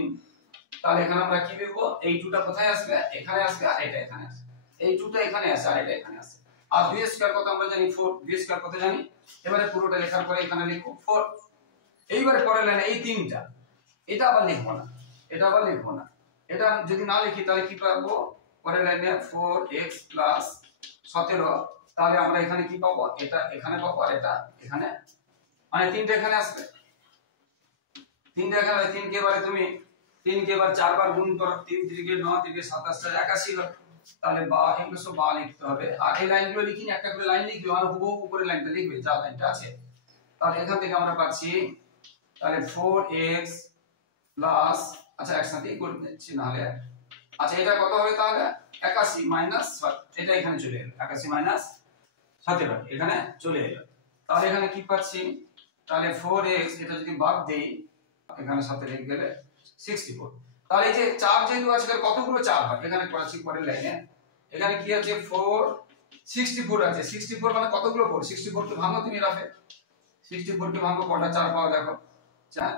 তাহলে এখানে আমরা কি লিখবো, এই 2টা কোথায় আসবে, এখানে আসবে, আর এটা এখানে আসবে। এই 2টা এখানে আসে আর এটা এখানে আসে। আর 2 স্কয়ার কত আমরা জানি 4, 2 স্কয়ার কত জানি। এবারে পুরোটা লেখার পরে এখানে লিখবো 4। এইবারে পরের লাইনে এই 3টা, এটা আবার লিখবো না, এটা আবার লিখবো না। এটা যদি না লিখি তাহলে কি পাবো, পরের লাইনে 4x + 17। তাহলে আমরা এখানে কি পাবো, এটা এখানে পাবো আর এটা এখানে, মানে 3টা এখানে আসবে, 3টা এখানে। 3 কে এবারে তুমি 3 কে এবার 4 বার গুণ করো, 3 × 3 = 9, 3 × 7 = 81 হলো। তাহলে বা এগুলো সব বা লিখতে হবে। আর এই লাইনগুলো লিখিনি, একটা করে লাইন লিখবে, আর হুবহু উপরে লাইনটা লিখবে যা লাইনটা আছে। তাহলে এখান থেকে আমরা পাচ্ছি, তাহলে 4x প্লাস, আচ্ছা একসাথেই করে দিচ্ছি নাহলে, আচ্ছা এটা কত হবে তাহলে 81 - এটা এখানে চলে এলো, 81 - 17 এখানে চলে এলো। তাহলে এখানে কি পাচ্ছি, তাহলে 4x, এটা যদি বাদ দেই, এখানে 7 রেখে গেলে 64। তাহলে এই যে 4 যেহেতু আছে, কতগুলো 4 হয়, এখানে করেছি পরের লাইনে, এখানে কি আছে 4, 64 আছে। 64 মানে কতগুলো 4, 64 কে ভাঙো তুমি রাখে, 64 কে ভাঙো, কটা 4 পাও দেখো, 4।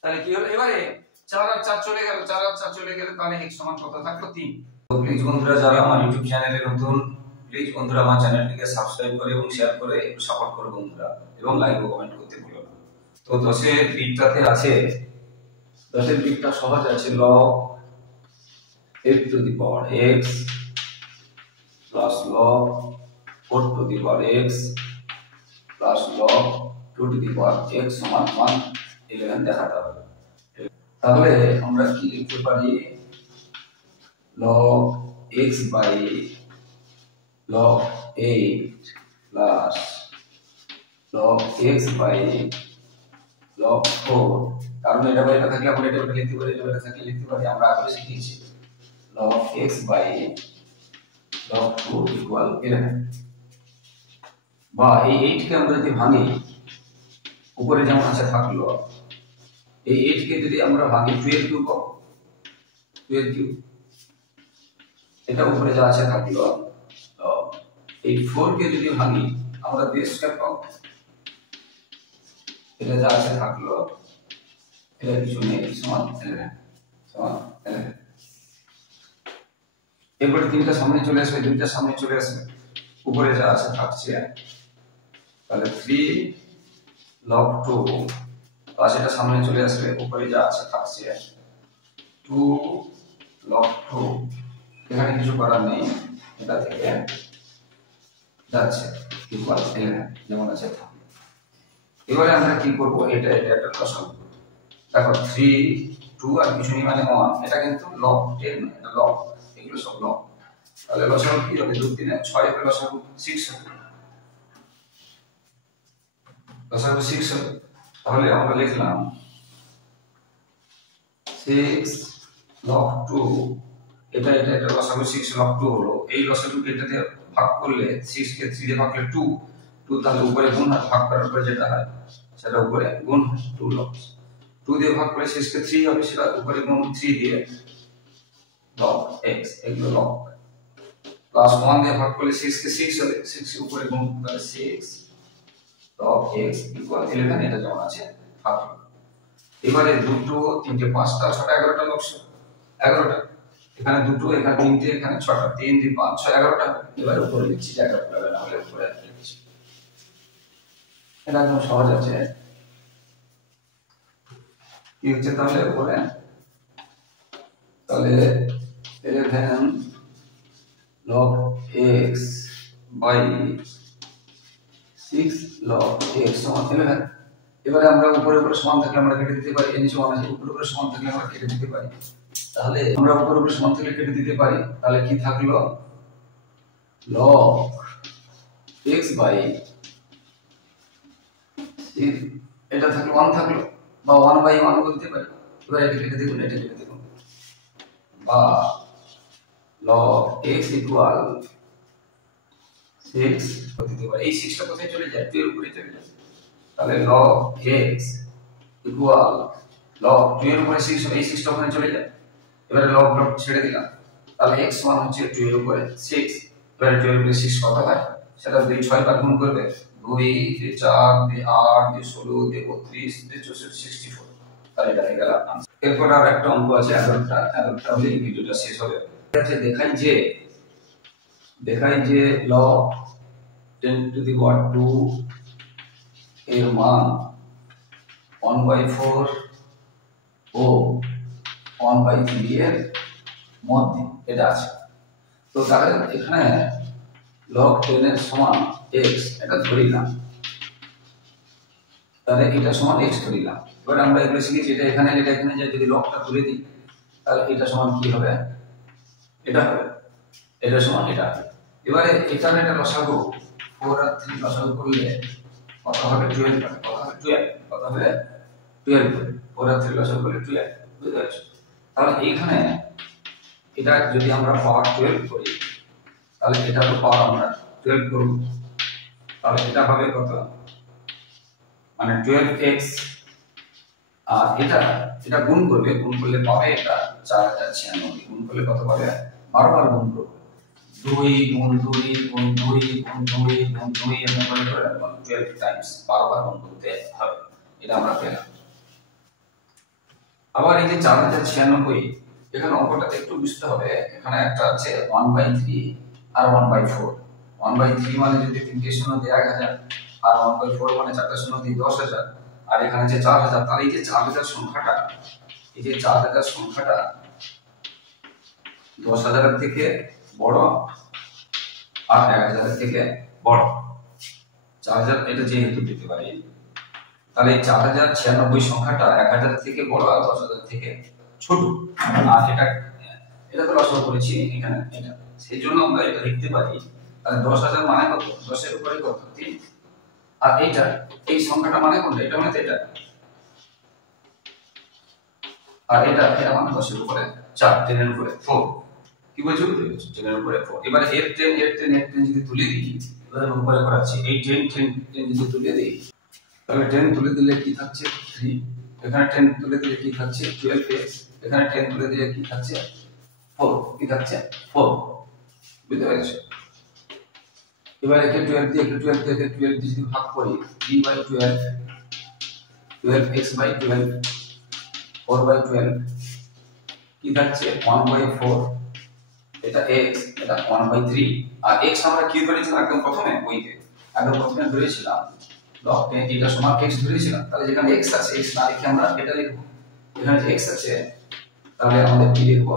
তাহলে কি হলো, এবারে 4 আর 4 চলে গেল, 4 আর 4 চলে গেলে, তাহলে x সমান কত থাকলো 3। তো প্লিজ বন্ধুরা, যারা আমার ইউটিউব চ্যানেলে নতুন, প্লিজ বন্ধুরা আমার চ্যানেলটিকে সাবস্ক্রাইব করে এবং শেয়ার করে একটু সাপোর্ট করো বন্ধুরা, এবং লাইক ও কমেন্ট করতে ভুলো না। তো 10 এর বিটটাতে আছে, 10 এর বিটটা সহজ আছে, log x to the power x plus log 4 to the power x plus log 2 to the power x সমান 111 দেখাতে হবে। তাহলে আমরা কি লিখতে পারি, log x by log 8 plus log x by log 4, কারণ এটা বাইরে থাকলে আমরা এটা লিখতে পারি, এটা বাইরে থাকলে লিখতে পারি, আমরা আগে শিখেছি log x by log 2 equal 11। বা এই 8 কে আমরা যদি ভাঙি, উপরে যেমন আছে থাকলো, এই 8 কে যদি আমরা ভাঙি 12 কিউব, 12 কিউব, এটা উপরে যা আছে থাকলো, এই 4 কে যদি ভাঙি আমরা বেস স্কয়ার পাবো, এটা যা আছে থাকলো, এটা কিছু নেই, সমান 11, সমান 11। এরপরে তিনটা সামনে চলে আসবে, দুইটা সামনে চলে আসবে, উপরে যা আছে থাকছে, তাহলে 3 log 2 প্লাস এটা সামনে চলে আসবে, উপরে যা আছে থাকছে 2 log 2, এখানে কিছু করার নেই, এটা থেকে যাচ্ছে ইকুয়াল 11 যেমন আছে থাকবে। এবারে আমরা কি করব, এটা একটা লসাগু, দেখো 3 2 আর কিছু নেই মানে 1, এটা কিন্তু log 10, এটা log, এগুলো সব log, তাহলে লসাগু কি হবে, 2 3 6 এর লসাগু 6 হবে, লসাগু 6 হবে। তাহলে আমরা লিখলাম 6 log 2, এটা লসাগু 6 log 2 হলো। এই লসাগুকে এটাতে ভাগ করলে 6 কে 3 দিয়ে ভাগ করলে 2, তাহলে উপরে গুণ আর ভাগ করার পরে যেটা হয় সেটা উপরে গুণ 2 log 2 দিয়ে ভাগ করলে 6 কে 3 হবে, সেটা উপরে গুণ 3 দিয়ে log x, এগুলো log, প্লাস 1 দিয়ে ভাগ করলে 6 কে 6 হবে, 6 এর উপরে গুণ তাহলে 6 log x ইকুয়াল 11, এটা যেমন আছে থাকলো। এবারে দুটো তিনটে পাঁচটা ছটা 11টা লগ 11টা, এখানে দুটো এখানে তিনটে এখানে ছটা, 3 2 5 6 11টা। এবারে উপরে লিখছি, জায়গা পাবে না হলে উপরে লিখছি, এটা একদম সহজ আছে। কি হচ্ছে তাহলে উপরে, তাহলে 11 log x by 6 log x সমান 11। এবারে আমরা উপরে সমান থাকলে আমরা কেটে দিতে পারি, এই নিচে সমান আছে, উপরে সমান থাকলে আমরা কেটে দিতে পারি, তাহলে আমরা উপরে সমান থাকলে কেটে দিতে পারি, তাহলে কি থাকলো log x by 6, এটা থাকলো 1 থাকলো, বা 1 by 1 বলতে পারি। এবারে এটা কেটে দেখুন, এটা কেটে দেখুন, বা log x equal 6 দিতে পারি, এই 6টা কোথায় চলে যায়, 2 এর উপরে চলে যায়, তাহলে log x equal log 2 এর উপরে 6, এই 6টা ওখানে চলে যায়। এবারে log ছেড়ে দিলাম, তাহলে x মান হচ্ছে 2 এর উপরে 6, এবারে 2 এর উপরে 6 কত হয়, সেটা 2 6 বার গুণ করবে, 2 2 4 2 8 2 16 2 32 2 64 64, তাহলে এটা হয়ে গেল आंसर। এরপর আর একটা অঙ্ক আছে 11টা হলে এই ভিডিওটা শেষ হবে। আছে দেখাই যে log 10 টু দি পাওয়ার 2 এর মান 1/4 ও 1/3 এর মধ্যে, এটা আছে। তো তাহলে এখানে log 10 এর সমান x, এটা ধরিলাম, তাহলে এটা সমান x ধরিলাম। এবার আমরা এগুলো শিখেছি, এটা এখানে যে যদি লগটা তুলে দিই, তাহলে এটা সমান কি হবে, এটা হবে, এটা সমান এটা। এবারে এখানে এটা লসাগু 4 আর 3 লসাগু করলে কত হবে, 12 হবে, কত হবে 12, কত হবে 12 হবে, 4 আর 3 লসাগু করলে 12, বুঝতে পারছো? তাহলে এইখানে এটা যদি আমরা পাওয়ার 12 করি, তাহলে এটা তো পাওয়ার আমরা 12 করব, তাহলে এটা হবে কত, মানে 12x, আর এটা গুণ করলে পাবে এটা 4096, গুণ করলে কত পাবে, 12 বার গুণ করব, 2 গুণ 2 গুণ 2 গুণ 2 গুণ 2 এরকম করে 12 টাইমস 12 বার গুণ করতে হবে, এটা আমরা পেলাম। আবার এই যে 4096, এখানে অঙ্কটাতে একটু বুঝতে হবে, এখানে একটা আছে 1/3 আর 1/4, 1/3 মানে যদি 3টে শূন্য দিয়ে 1000, আর 1/4 মানে 4টা শূন্য দিয়ে 10000, আর এখানে যে 4000, তাহলে এই যে 4000 সংখ্যাটা, এই যে 4000 সংখ্যাটা 10000 এর থেকে বড় আর 1000 এর থেকে বড়, 4000 এটা যেহেতু দিতে পারি, তাহলে 4096 সংখ্যাটা 1000 এর থেকে বড় আর 10000 থেকে ছোট, আর এটা তো লসাগু করেছি এখানে, এটা সেই জন্য আমরা এটা লিখতে পারি তাহলে 10,000 মানে কত? 10 এর উপরে কত? 3। আর এইটা এই সংখ্যাটা মানে কোনটা? এটা মানে এটা। আর এটা মানে 10 এর উপরে 4, 10 এর উপরে 4। কি বলছো? 10 এর উপরে 4। এবারে এর 10 এর 10 এর 10 যদি তুলে দিই, এবারে উপরে করাচ্ছি, এই 10 10 10 যদি তুলে দিই, তাহলে 10 তুলে দিলে কি থাকছে? 3। এখানে 10 তুলে দিলে কি থাকছে? 12x। এখানে 10 তুলে দিলে কি থাকছে? 4। কি থাকছে? 4। বুঝতে পেরেছো? এবার একে 12 দিয়ে 12 থেকে 12 দিয়ে যদি ভাগ করি, 3/12 12x/12 4/12 কি থাকছে? 1/4। এটা x, এটা 1/3। আর x আমরা কি ধরেছিলাম একদম প্রথমে? বইতে একদম প্রথমে ধরেছিলাম log 10 এটা সমান x ধরেছিলাম। তাহলে যেখানে x আছে, x না লিখে আমরা এটা লিখব। এখানে যে x আছে, তাহলে আমাদের কি লিখব?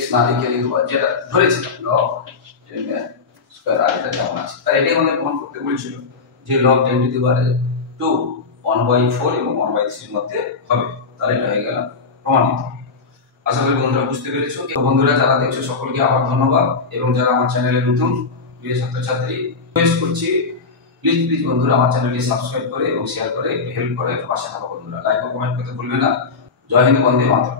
x না লিখে লিখব যেটা ধরেছিলাম log 10 স্কয়ার। আর এটা যেমন আছে, তাই এটাই আমাদের প্রমাণ করতে বলেছিল যে log 10 টু দি পাওয়ার 2 1/4 এবং 1/3 এর মধ্যে হবে। তাহলে এটা হয়ে গেল প্রমাণিত। আশা করি বন্ধুরা বুঝতে পেরেছো। তো বন্ধুরা যারা দেখছো সকলকে আবার ধন্যবাদ, এবং যারা আমার চ্যানেলে নতুন প্রিয় ছাত্রছাত্রী, রিকোয়েস্ট করছি প্লিজ বন্ধুরা আমার চ্যানেলটি সাবস্ক্রাইব করে এবং শেয়ার করে হেল্প করে পাশে থাকো বন্ধুরা। লাইক ও কমেন্ট করতে ভুলবে না। জয় হিন্দ, বন্দে মাতরম।